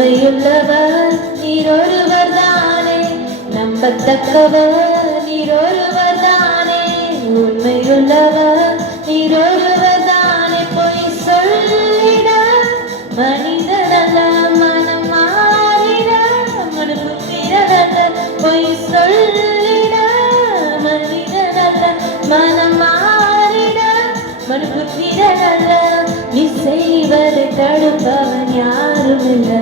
உண்மையுள்ளவர் நீரொருவர் தானே, நம்பத்தக்கவர் நீரொருவர் தானே, உண்மையுள்ளவர் நீரொருவர் தானே. பொய் சொல்லிட மனிதனல்ல மனம் மாறிட மனுபுத்திரனல்ல, பொய் சொல்லிட மனிதனல்ல மனம் மாறிட மனுபுத்திரனல்ல. நீ செய்வதை தடுப்பவன் யாரும் இல்லை,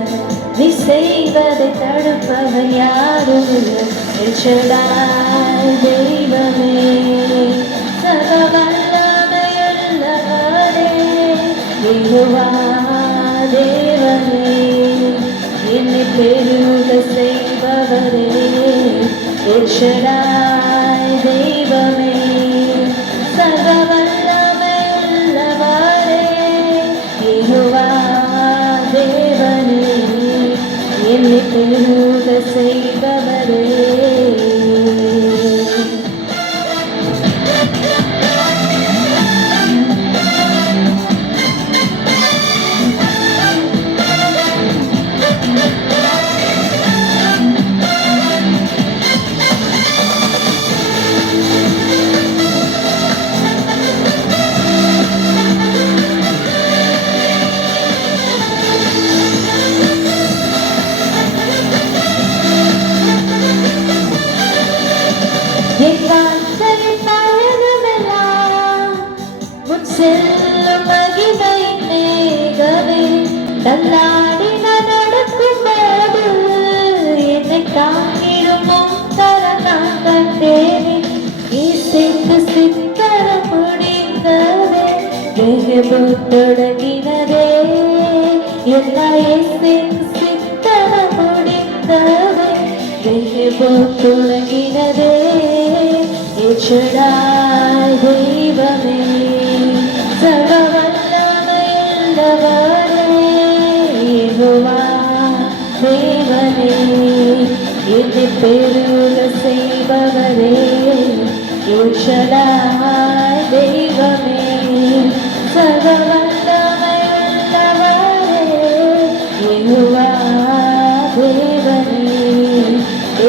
நீ செய்வதை தடுப்பவன் யாரும் இல்லை. எல்ஷடாய் தெய்வமே, சர்வ வல்லமையுள்ளவரே, யெகோவா தேவனே, என்னை பெருக செய்பவரே. எல்ஷடாய் தெய்வமே, சர்வ வல்லமையுள்ளவரே, யெகோவா தேவனே, என்னை பெருக செய்பவரே. என் வாழ்க்கையின் பயணமெல்லாம் முன் செல்லும் மகிமையின் மேகமே, தள்ளாடி நான் நடக்கும் போது என்னை தாங்கிடும் கரம் நான் கண்டேனே. இசைக்கு சித்தரம் முடிந்ததே, வெகு தொடங்கினதே, எல்லா இசைக்கு சித்தரம் முடிந்ததே, வெகு தொடங்கினதே. எல்ஷடாய் தெய்வமே, சர்வ வல்லமையுள்ளவரே, யெகோவா தேவனே, என்னை பெருக செய்பவரே. எல்ஷடாய் தெய்வமே, சர்வ வல்லமையுள்ளவரே, யெகோவா தேவனே,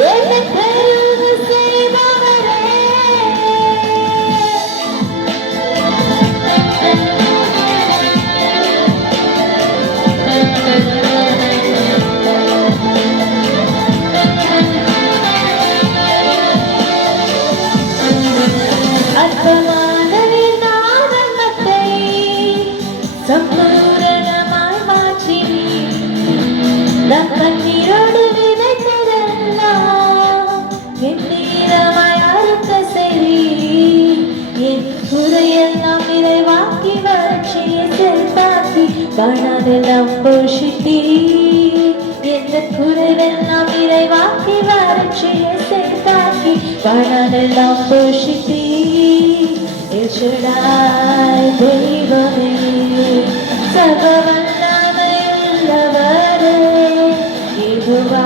என்னை பெருக செய்பவரே. அற்பமான நாதத்தை சம்பூரணமாய் மாற்றினீ, நம் கண்ணீரோடு விதைத்ததெல்லாம் என் நீரமாய் அறுக்க செறி. என் குறையெல்லாம் நிறைவாக்கி வறட்சியை செல்வாக்கி காணாதெல்லாம் போஷித்தீ. எந்த குறைவெல்லாம் நிறைவாக்கி வறட்சியை செல்வாக்கி காணாதெல்லாம் போஷித்தீ. எல்ஷடாய் தெய்வமே, சர்வ வல்லமையுள்ளவரே, யெகோவா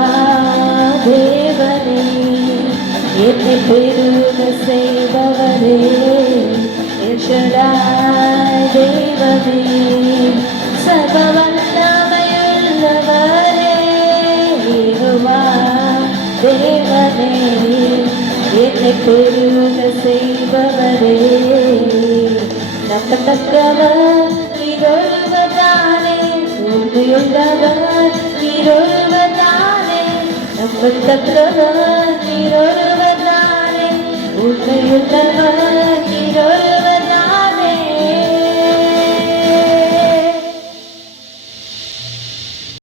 தேவனே, என்னை பெருக செய்பவரே. எல்ஷடாய் தெய்வமே, சர்வ வல்லமையுள்ளவரே, யெகோவா தேவனே, என்னை பெருக செய்பவரே. நம்பத்தக்கவர் நீரொருவர் தானே, உண்மையுள்ளவர் நீரொருவர் தானே, நம்பத்தக்கவர் நீரொருவர் தானே, உண்மையுள்ளவர்